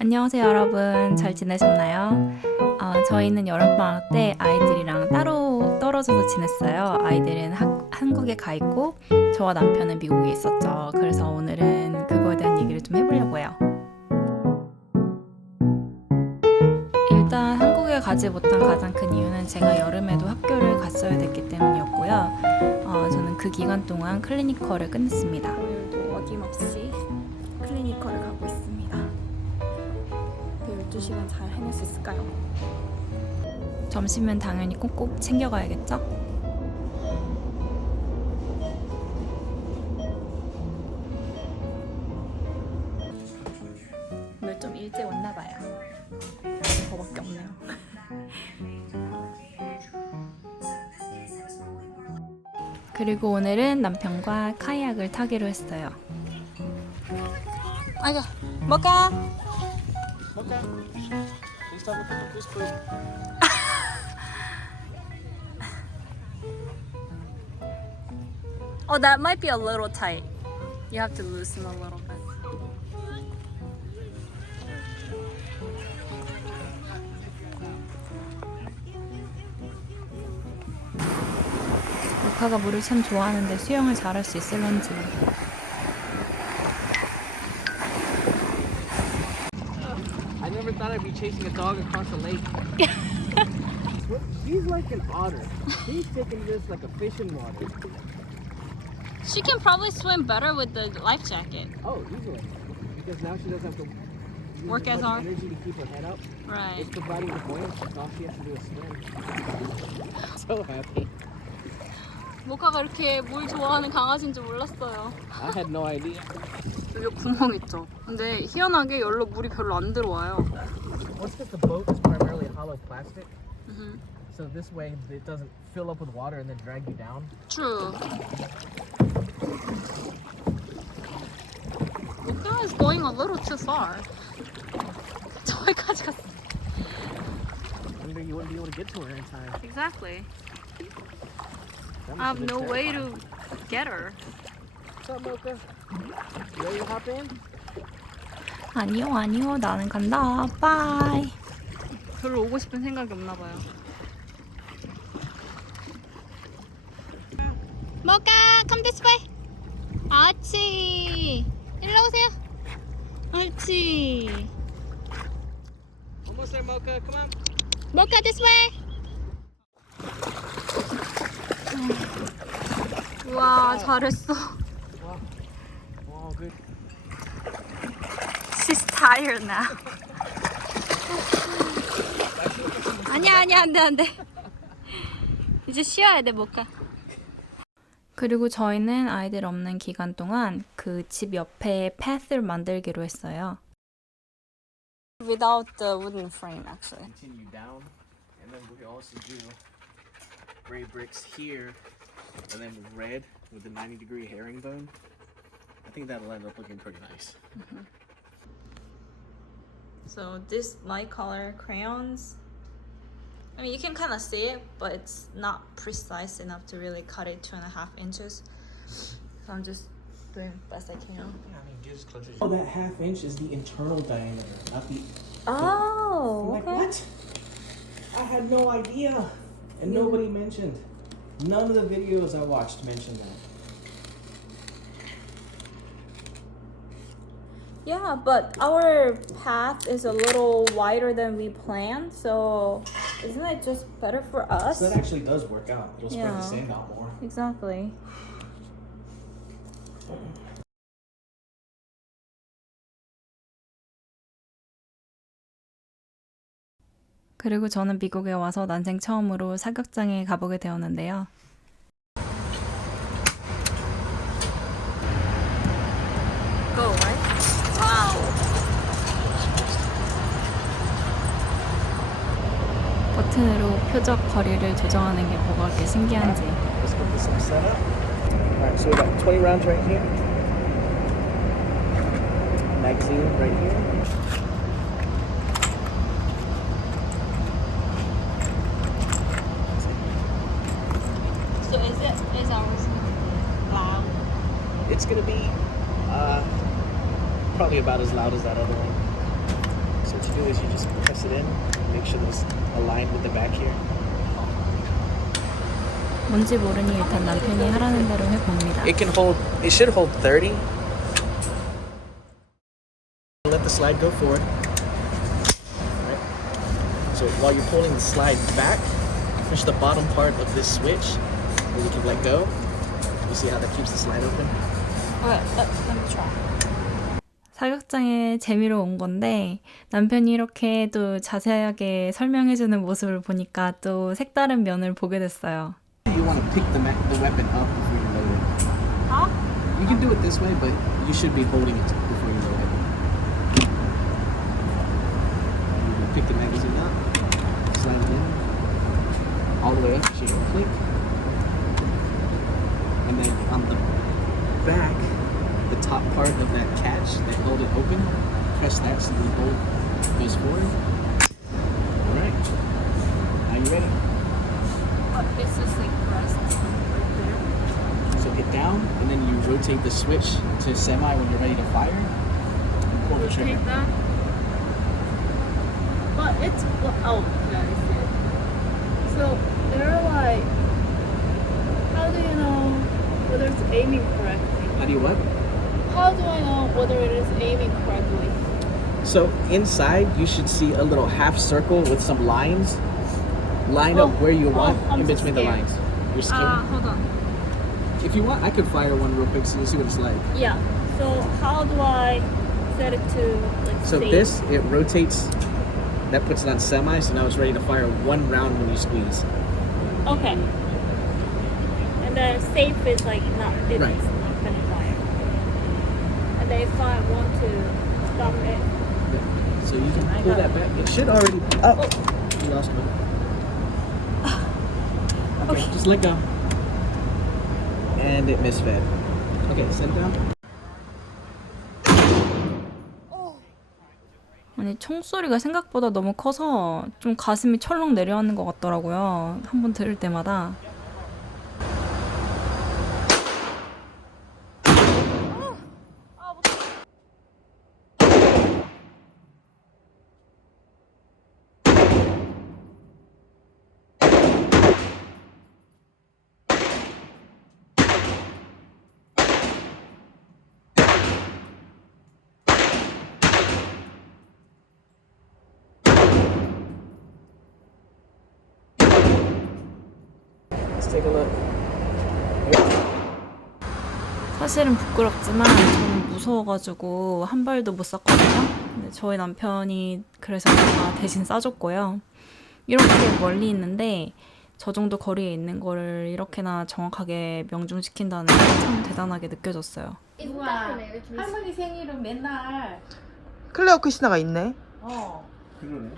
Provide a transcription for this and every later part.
안녕하세요 여러분, 잘 지내셨나요? 저희는 여름방학 때 아이들이랑 따로 떨어져서 지냈어요. 아이들은 한국에 가 있고 저와 남편은 미국에 있었죠. 그래서 오늘은 그거에 대한 얘기를 좀 해보려고 해요. 일단 한국에 가지 못한 가장 큰 이유는 제가 여름에도 학교를 갔어야 됐기 때문이었고요. 저는 그 기간 동안 클리니컬을 끝냈습니다. 오늘도 어김없이 클리니컬을 가고 있습니다. 12시간 잘 해낼 수 있을까요? 점심은 당연히 꼭꼭 챙겨가야겠죠? 오늘 좀 일찍 왔나봐요. 저밖에 없네요. 그리고 오늘은 남편과 카약을 타기로 했어요. 아이고, 뭐가? Okay. Please stop looking at this, please. Oh, that might be a little tight. You have to loosen a little bit. 루카가 물을 참 좋아하는데 수영을 잘할 수 있을런지. I never thought I'd be chasing a dog across a lake. She's like an otter. She's taking this like a fish in water. She can probably swim better with the life jacket. Oh, easily. Because now she doesn't have to Work use as much hard. energy to keep her head up. Right. It's providing the buoyancy. All she has to do is swim. So happy. 모카가 이렇게 물 좋아하는 강아지인 줄 몰랐어요. I had no idea. 여기 구멍 있죠? 근데 희한하게 열로 물이 별로 안 들어와요. Well, it's because the boat is primarily hollow plastic. Mm-hmm. So this way it doesn't fill up with water and then drag you down. True. 모카 is going a little too far. 저기까지 갔어. Wonder you wouldn't be able to get to her in time. Exactly. That I have must no been way terrifying. to get her. What's up, Mocha? You ready to hop in? 아니요, 나는 간다. 빠이. 별로 오고 싶은 생각이 없나 봐요. 모카, come this way. 아치. 일로 오세요. 옳지. Almost there, Mocha. Come on. 모카 this way. 와, 잘했어. Wow. Wow, good. She's tired now. 아니야, 안 돼. 이제 쉬어야 돼, 모카. 그리고 저희는 아이들 없는 기간 동안 그 집 옆에 path를 만들기로 했어요. Without the wooden frame, actually. Continue down, and then we also do gray bricks here, and then red with the 90-degree herringbone. I think that'll end up looking pretty nice. So this light color crayons, I mean you can kind of see it, but it's not precise enough to really cut it 2.5 inches. So I'm just doing the best I can. Yeah, I mean, get as close as you. Oh, that half inch is the internal diameter, not the. Oh, I'm like, okay. what? I had no idea, and nobody mentioned. None of the videos I watched mentioned that. Yeah, but our path is a little wider than we planned, so isn't it just better for us? So that actually does work out. It'll spread Yeah. the sand out more. Exactly. 그리고 저는 미국에 와서 난생 처음으로 사격장에 가보게 되었는데요. Go, right? 버튼으로 표적 거리를 조정하는 게 뭐가 그렇게 신기한지. Let's get this all set up. Alright, so we got 20 rounds right here. Magazine right here. So is ours loud? It's gonna be probably about as loud as that other one. what you do is you just press it in, make sure it's aligned with the back here. 뭔지 모르니 일단 남편이 하라는 대로 해봅니다. It should hold 30. Let the slide go forward. Right. So while you're pulling the slide back, push the bottom part of this switch where you can let go. You see how that keeps the slide open? Okay, let me try. 사격장에 재미로 온 건데 남편이 이렇게 또 자세하게 설명해주는 모습을 보니까 또 색다른 면을 보게 됐어요. You want to pick the weapon up before you load it. Huh? You can do it this way, but you should be holding it before you load it. You pick the magazine up, slide it in, all the way up, so you can click. And then on the back, the top part of that catch that held it open, press that so the bolt goes forward. Alright. Now you ready? It's just like pressed right there. So hit down, and then you rotate the switch to semi when you're ready to fire. And pull the trigger. Rotate that. But it's oh, yeah, I see it. So they're like, how do you know whether it's aiming correctly? How do you what? How do I know whether it is aiming correctly? So inside, you should see a little half circle with some lines. Line up where you want I'm in so between the scared. lines. You're scared? Hold on. If you want, I could fire one real quick so you see what it's like. Yeah. So how do I set it to like So safe? this, it rotates. That puts it on semi, so now it's ready to fire one round when you squeeze. Okay. And then safe is like not it's Right. not gonna fire. And then if I want to stop it, So you can I pull got that back. It should already. Oh, you lost one. Okay, just let go. And it misfed. Okay, set it down. 아니 총소리가 생각보다 너무 커서 좀 가슴이 철렁 내려앉는 것 같더라고요. 한 번 들을 때마다. Let's take a look. 사실은 부끄럽지만 저는 무서워가지고 한 발도 못 쐈거든요. 근데 저희 남편이 그래서 다 대신 쏴줬고요. 이렇게 멀리 있는데 저 정도 거리에 있는 거를 이렇게나 정확하게 명중시킨다는 게 참 대단하게 느껴졌어요. 할머니 생일은 맨날 클레어 크리스나가 있네. 그러네.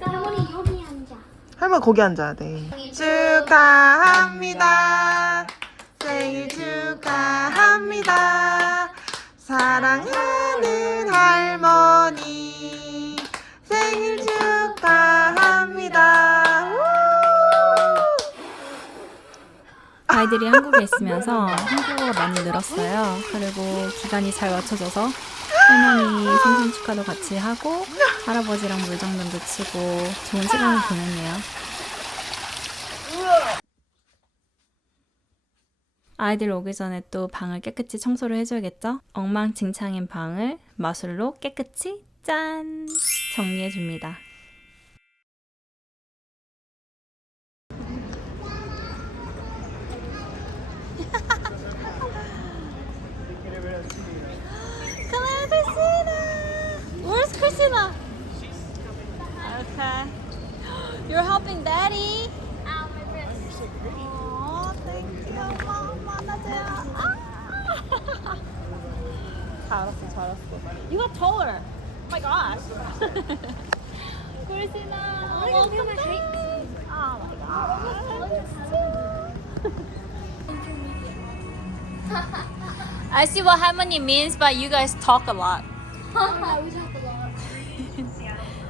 할머니 여기 앉아. 할머니 거기 앉아야 돼. 축하합니다. 생일 축하합니다. 사랑하는 할머니 생일 축하합니다. 아이들이 한국에 있으면서 한국어가 많이 늘었어요. 그리고 기간이 잘 맞춰져서 할머니 생신 축하도 같이 하고 할아버지랑 물장난도 치고 좋은 시간을 보냈네요. 아이들 오기 전에 또 방을 깨끗이 청소를 해줘야겠죠? 엉망진창인 방을 마술로 깨끗이 짠! 정리해줍니다. Come on, Christina! Where's Christina? Okay. You're helping Daddy? Ow, my wrist. Oh, thank you, Mama. 나도야. 아! 잘했어. You got taller. Oh my gosh. Christina, welcome back. Oh my gosh. I see what harmony means, but you guys talk a lot. We talk a lot.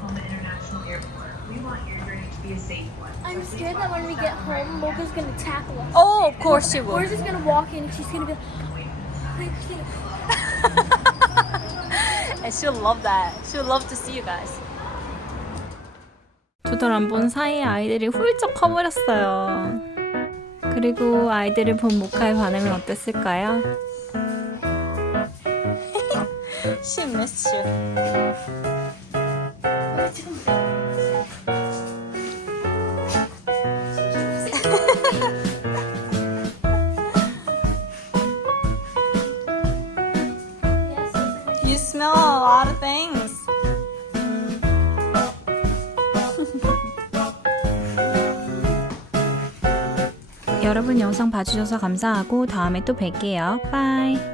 Home International Airport. We want your journey to be a safe one. I'm scared that when we get home, Mocha's gonna tackle us. Oh, of course she will. We're just gonna walk in and she's gonna be like, "Hi, Christina." And she'll love that. She'll love to see you guys. 두 달 안 본 사이에 아이들이 훌쩍 커버렸어요. 그리고 아이들을 본 모카의 반응은 어땠을까요? She missed you. You smell a lot of things. 여러분 영상 봐주셔서 감사하고 다음에 또 뵐게요. 바이.